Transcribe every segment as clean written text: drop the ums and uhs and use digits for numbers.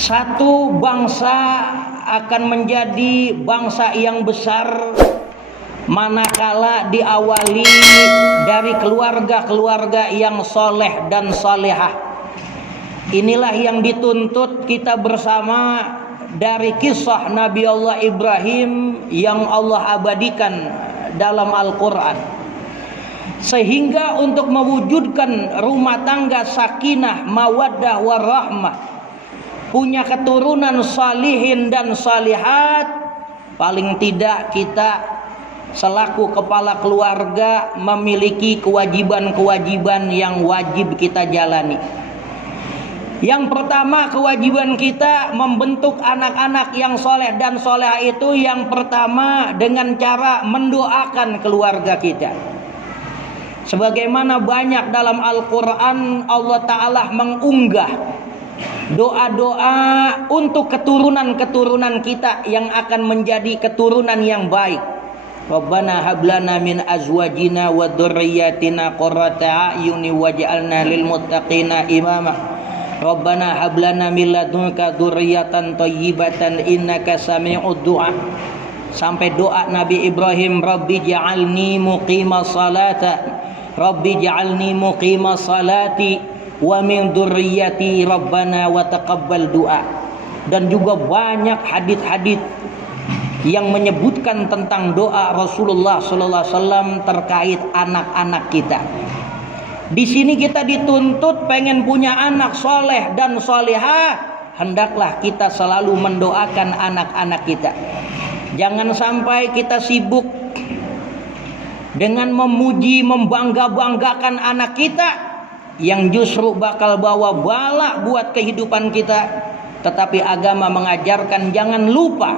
Satu bangsa akan menjadi bangsa yang besar manakala diawali dari keluarga-keluarga yang soleh dan solehah. Inilah yang dituntut kita bersama dari kisah Nabi Allah Ibrahim yang Allah abadikan dalam Al-Quran. Sehingga untuk mewujudkan rumah tangga sakinah, mawaddah, warahmah, punya keturunan salihin dan salihat, paling tidak kita selaku kepala keluarga memiliki kewajiban-kewajiban yang wajib kita jalani. Yang pertama, kewajiban kita membentuk anak-anak yang soleh dan soleha itu yang pertama dengan cara mendoakan keluarga kita. Sebagaimana banyak dalam Al-Quran Allah Ta'ala mengunggah doa-doa untuk keturunan-keturunan kita yang akan menjadi keturunan yang baik. Rabbana hablana min azwajina wa dzurriyyatina qurrata a'yuni waj'alna lil muttaqina imama. Rabbana hablana min ladunka dzurriyyatan thayyibatan innaka sami'ud du'a. Sampai doa Nabi Ibrahim, Rabbi ja'alni muqimas salata, Rabbi ja'alni muqimas salati wa min dzurriyyati Rabbana wa taqabbal du'a. Dan juga banyak hadits-hadits yang menyebutkan tentang doa Rasulullah sallallahu alaihi wasallam terkait anak-anak kita. Di sini kita dituntut pengen punya anak soleh dan solehah, hendaklah kita selalu mendoakan anak-anak kita. Jangan sampai kita sibuk dengan memuji, membangga-banggakan anak kita yang justru bakal bawa bala buat kehidupan kita. Tetapi agama mengajarkan jangan lupa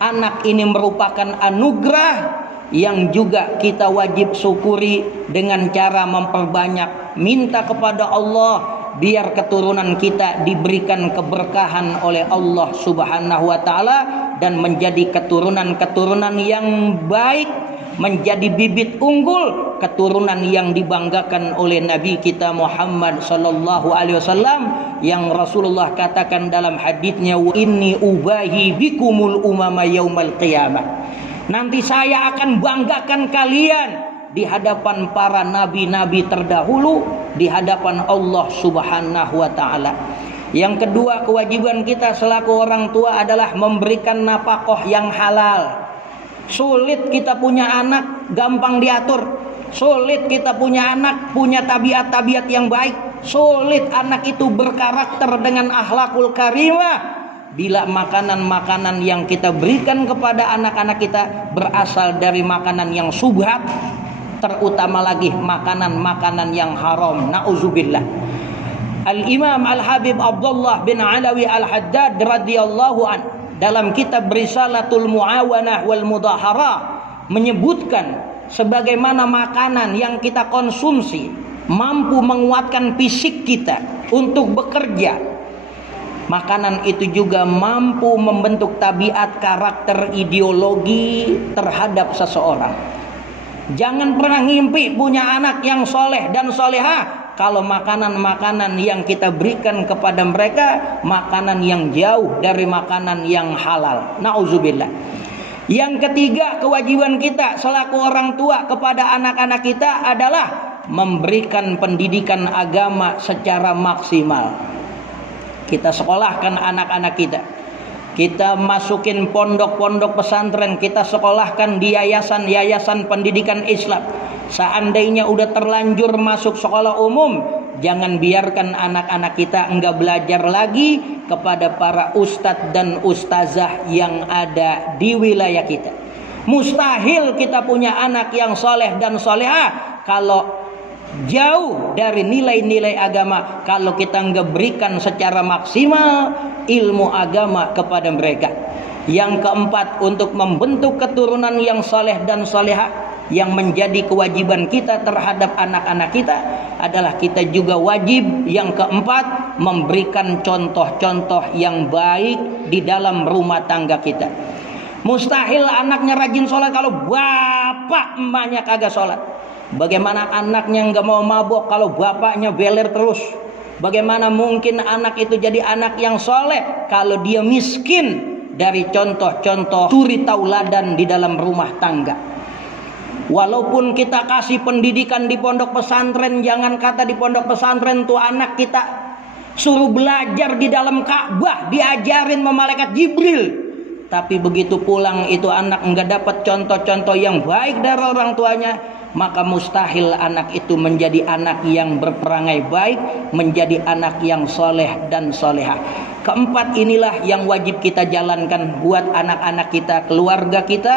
anak ini merupakan anugerah yang juga kita wajib syukuri dengan cara memperbanyak minta kepada Allah biar keturunan kita diberikan keberkahan oleh Allah Subhanahu wa taala dan menjadi keturunan-keturunan yang baik, menjadi bibit unggul, keturunan yang dibanggakan oleh Nabi kita Muhammad sallallahu alaihi wasallam yang Rasulullah katakan dalam haditsnya, wa inni ubahi bikumul umama yaumal qiyamah. Nanti saya akan banggakan kalian di hadapan para nabi-nabi terdahulu, di hadapan Allah Subhanahu wa taala. Yang kedua, kewajiban kita selaku orang tua adalah memberikan nafkah yang halal. Sulit kita punya anak gampang diatur. Sulit kita punya anak punya tabiat-tabiat yang baik. Sulit anak itu berkarakter dengan akhlakul karimah bila makanan-makanan yang kita berikan kepada anak-anak kita berasal dari makanan yang subhat, terutama lagi makanan-makanan yang haram. Nauzubillah. Al-Imam Al-Habib Abdullah bin Alawi Al-Haddad radhiyallahu an dalam kitab Risalatul Muawanah wal Mudahara menyebutkan sebagaimana makanan yang kita konsumsi mampu menguatkan fisik kita untuk bekerja, makanan itu juga mampu membentuk tabiat, karakter, ideologi terhadap seseorang. Jangan pernah ngimpi punya anak yang soleh dan solehah kalau makanan-makanan yang kita berikan kepada mereka makanan yang jauh dari makanan yang halal. Nauzubillah. Yang ketiga, kewajiban kita selaku orang tua kepada anak-anak kita adalah memberikan pendidikan agama secara maksimal. Kita sekolahkan anak-anak kita. Kita masukin pondok-pondok pesantren, kita sekolahkan di yayasan-yayasan pendidikan Islam. Seandainya udah terlanjur masuk sekolah umum, jangan biarkan anak-anak kita enggak belajar lagi kepada para ustadz dan ustazah yang ada di wilayah kita. Mustahil kita punya anak yang soleh dan solehah kalau jauh dari nilai-nilai agama, kalau kita enggak berikan secara maksimal ilmu agama kepada mereka. Yang keempat, untuk membentuk keturunan yang soleh dan solehah, yang menjadi kewajiban kita terhadap anak-anak kita adalah kita juga wajib yang keempat memberikan contoh-contoh yang baik di dalam rumah tangga kita. Mustahil anaknya rajin sholat kalau bapak emaknya kagak sholat. Bagaimana anaknya nggak mau mabok kalau bapaknya beler terus? Bagaimana mungkin anak itu jadi anak yang soleh kalau dia miskin? Dari contoh-contoh suri tauladan di dalam rumah tangga. Walaupun kita kasih pendidikan di pondok pesantren, jangan kata di pondok pesantren tuh anak kita suruh belajar di dalam Ka'bah, diajarin sama malaikat Jibril. Tapi begitu pulang itu anak enggak dapat contoh-contoh yang baik dari orang tuanya, maka mustahil anak itu menjadi anak yang berperangai baik, menjadi anak yang soleh dan solehah. Keempat inilah yang wajib kita jalankan buat anak-anak kita, keluarga kita.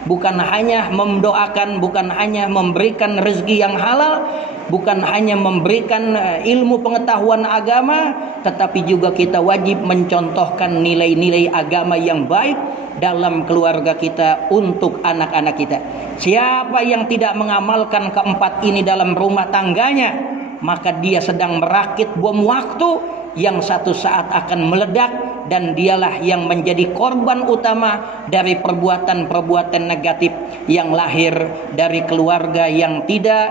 Bukan hanya mendoakan, bukan hanya memberikan rezeki yang halal, bukan hanya memberikan ilmu pengetahuan agama, tetapi juga kita wajib mencontohkan nilai-nilai agama yang baik dalam keluarga kita untuk anak-anak kita. Siapa yang tidak mengamalkan keempat ini dalam rumah tangganya, maka dia sedang merakit bom waktu yang satu saat akan meledak, dan dialah yang menjadi korban utama dari perbuatan-perbuatan negatif yang lahir dari keluarga yang tidak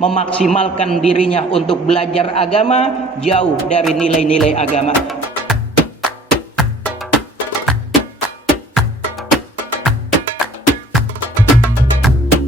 memaksimalkan dirinya untuk belajar agama, jauh dari nilai-nilai agama.